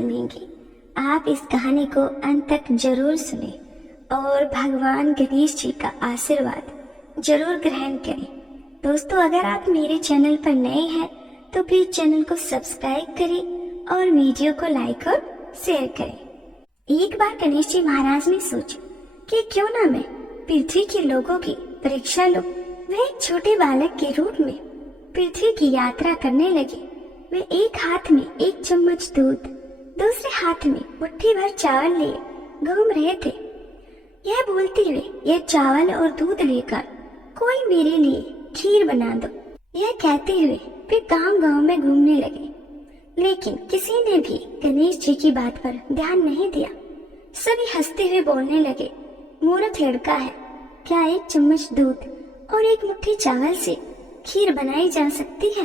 सुनेंगे। आप इस कहानी को अंत तक जरूर सुने और भगवान गणेश जी का आशीर्वाद जरूर ग्रहण करें। दोस्तों, अगर आप मेरे चैनल पर नए हैं तो प्लीज चैनल को सब्सक्राइब करें और वीडियो को लाइक और शेयर करें। एक बार गणेश जी महाराज ने सोचा कि क्यों ना मैं पृथ्वी के लोगों की परीक्षा लूं। वे एक छोटे बालक के रूप में पृथ्वी की यात्रा करने लगे। वे एक हाथ में एक चम्मच दूध, दूसरे हाथ में मुट्ठी भर चावल लिए घूम रहे थे। यह बोलते हुए, यह चावल और दूध लेकर कोई मेरे लिए खीर बना दो। यह कहते हुए वे गांव-गांव में घूमने लगे, लेकिन किसी ने भी गणेश जी की बात पर ध्यान नहीं दिया। सभी हंसते हुए बोलने लगे, मूर्ख लड़का है, क्या एक चम्मच दूध और एक मुट्ठी चावल से खीर बनाई जा सकती है।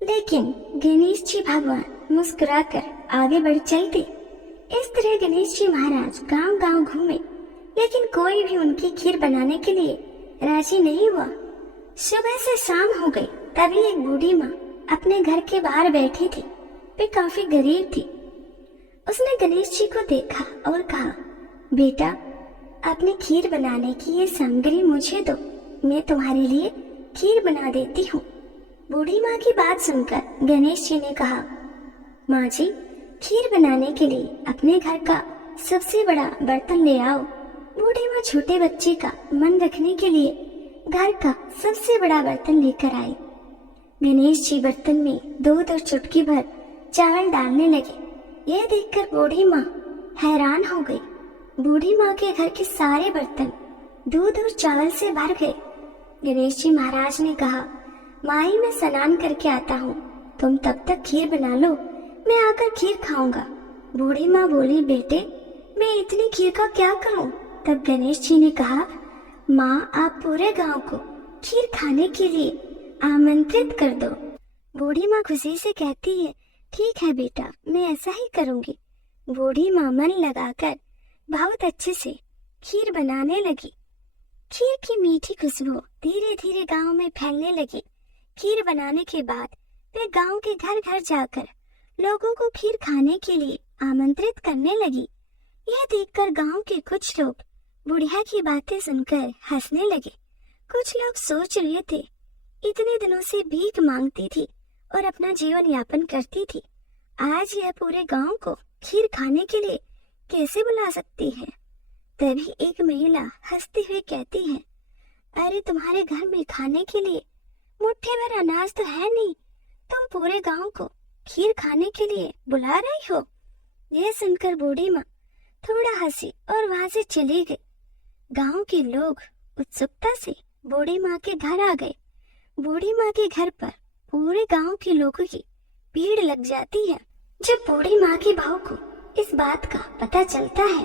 लेकिन गणेश जी भगवान मुस्कुराकर आगे बढ़ चलते। इस तरह गणेश जी महाराज गांव-गांव घूमे, लेकिन कोई भी उनकी खीर बनाने के लिए राजी नहीं हुआ। सुबह से शाम हो गई, तभी एक बूढ़ी माँ अपने घर के बाहर बैठी थी। वे काफी गरीब थी। उसने गणेश जी को देखा और कहा, बेटा, अपनी खीर बनाने की ये सामग्री मुझे दो, मैं तुम्हारे लिए खीर बना देती हूँ। बूढ़ी माँ की बात सुनकर गणेश जी ने कहा, माँ जी, खीर बनाने के लिए अपने घर का सबसे बड़ा बर्तन ले आओ। बूढ़ी माँ छोटे बच्चे का मन रखने के लिए घर का सबसे बड़ा बर्तन लेकर आई। गणेश जी बर्तन में दूध और चुटकी भर चावल डालने लगे। यह देखकर बूढ़ी माँ हैरान हो गई। बूढ़ी माँ के घर के सारे बर्तन दूध और चावल से भर गए। गणेश जी महाराज ने कहा, माई, मैं स्नान करके आता हूँ, तुम तब तक खीर बना लो, मैं आकर खीर खाऊंगा। बूढ़ी माँ बोली, बेटे, मैं इतनी खीर का क्या करूँ। तब गणेश जी ने कहा, माँ, आप पूरे गांव को खीर खाने के लिए आमंत्रित कर दो। बूढ़ी माँ खुशी से कहती है, ठीक है बेटा, मैं ऐसा ही करूँगी। बूढ़ी माँ मन लगाकर बहुत अच्छे से खीर बनाने लगी। खीर की मीठी खुशबू धीरे धीरे गांव में फैलने लगी। खीर बनाने के बाद वे गांव के घर घर जाकर लोगों को खीर खाने के लिए आमंत्रित करने लगी। यह देखकर गांव के कुछ लोग बुढ़िया की बातें सुनकर हंसने लगे। कुछ लोग सोच रहे थे, इतने दिनों से भीख मांगती थी और अपना जीवन यापन करती थी, आज यह पूरे गांव को खीर खाने के लिए कैसे बुला सकती है। तभी एक महिला हंसते हुए कहती है, अरे, तुम्हारे घर में खाने के लिए मुट्ठी भर अनाज तो है नहीं, तुम पूरे गांव को खीर खाने के लिए बुला रही हो। यह सुनकर बूढ़ी माँ थोड़ा हंसी और वहां से चली गई। गांव के लोग उत्सुकता से बूढ़ी माँ के घर आ गए। बूढ़ी माँ के घर पर पूरे गांव के लोगों की भीड़ लग जाती है। जब बूढ़ी माँ की बहू को इस बात का पता चलता है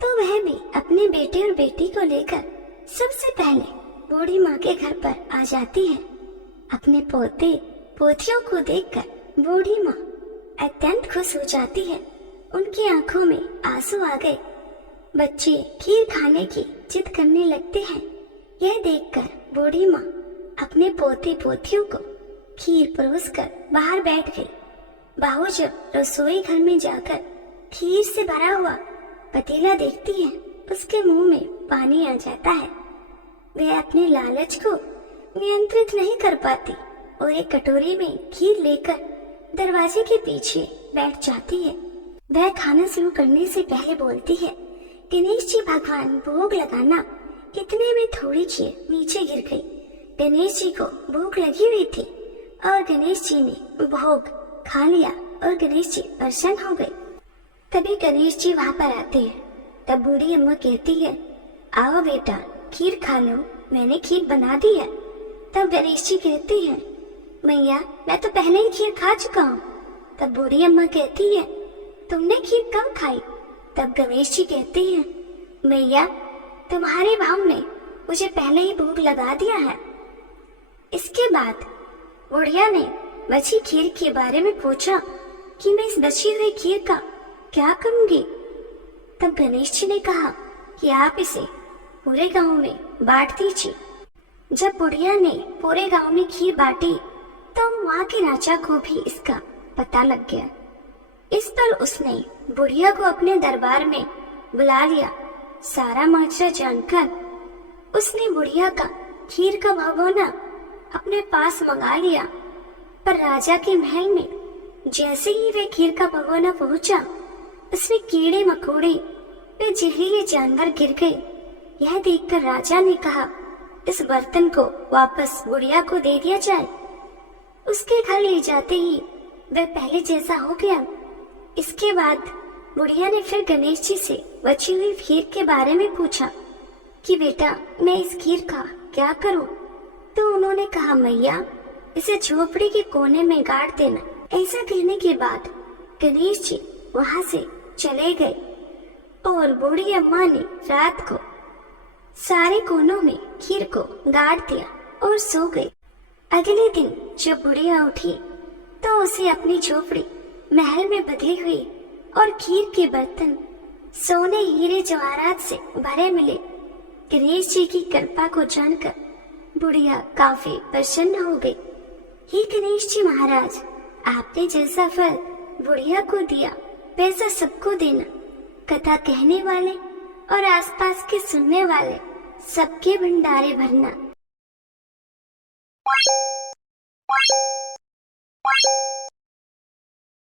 तो वह भी अपने बेटे और बेटी को लेकर सबसे पहले बूढ़ी माँ के घर पर आ जाती है। अपने पोते पोतियों को देखकर बूढ़ी माँ अत्यंत खुश हो जाती है। उनकी आंखों में आंसू आ गए। बच्चे खीर खाने की जिद करने लगते हैं। यह देखकर बूढ़ी माँ अपने पोते पोतियों को खीर परोसकर बाहर बैठ गई। बहू जब रसोई घर में जाकर खीर से भरा हुआ पतीला देखती है, उसके मुंह में पानी आ जाता है। वह अपने लालच को नियंत्रित नहीं कर पाती और एक कटोरी में खीर लेकर दरवाजे के पीछे बैठ जाती है। वह खाना शुरू करने से पहले बोलती है, गणेश जी भगवान, भोग लगाना। इतने में थोड़ी खीर नीचे गिर गई। गणेश जी को भूख लगी हुई थी और गणेश जी ने भोग खा लिया और गणेश जी प्रसन्न हो गए। तभी गणेश जी वहाँ पर आते हैं। तब बूढ़ी अम्मा कहती है, आओ बेटा, खीर खा लो, मैंने खीर बना दी है। तब गणेश जी कहते हैं, मैया, मैं तो पहले ही खीर खा चुका हूँ। तब बूढ़ी अम्मा कहती है, तुमने खीर कब खाई। तब गणेश जी कहते हैं, मैया, तुम्हारे भाव ने मुझे पहले ही भूख लगा दिया है। इसके बाद बुढ़िया ने बची खीर के बारे में पूछा कि मैं इस बची हुई खीर का क्या करूंगी। तब गणेश जी ने कहा कि आप इसे पूरे गांव में बांट दीजिए। जब बुढ़िया ने पूरे गांव में खीर बांटी तो वहाँ के राजा को भी इसका पता लग गया। इस पर उसने बुढ़िया को अपने दरबार में बुला लिया। सारा माजरा जानकर उसने बुढ़िया का खीर का भगोना अपने पास मंगा लिया। पर राजा के महल में जैसे ही वह खीर का भगोना पहुंचा, उसमें कीड़े मकोड़े वे जहरीले जानवर गिर गए। यह देखकर राजा ने कहा, इस बर्तन को वापस बुढ़िया को दे दिया जाए। उसके घर ले जाते ही वह पहले जैसा हो गया। इसके बाद बुढ़िया ने फिर गणेश जी से बची हुई खीर के बारे में पूछा कि बेटा, मैं इस खीर का क्या करूं? तो उन्होंने कहा, मैया, इसे झोपड़ी के कोने में गाड़ देना। ऐसा कहने के बाद गणेश जी वहां से चले गए और बूढ़ी अम्मा ने रात को सारे कोनों में खीर को गाड़ दिया और सो गई। अगले दिन जब बुढ़िया उठी तो उसे अपनी झोपड़ी महल में बंधी हुई और खीर के बर्तन सोने हीरे जवाहरात से भरे मिले। गणेश जी की कृपा को जानकर बुढ़िया काफी प्रसन्न हो गई। हे गणेश जी महाराज, आपने जैसा फल बुढ़िया को दिया वैसा सबको देना। कथा कहने वाले और आसपास के सुनने वाले सबके भंडारे भरना।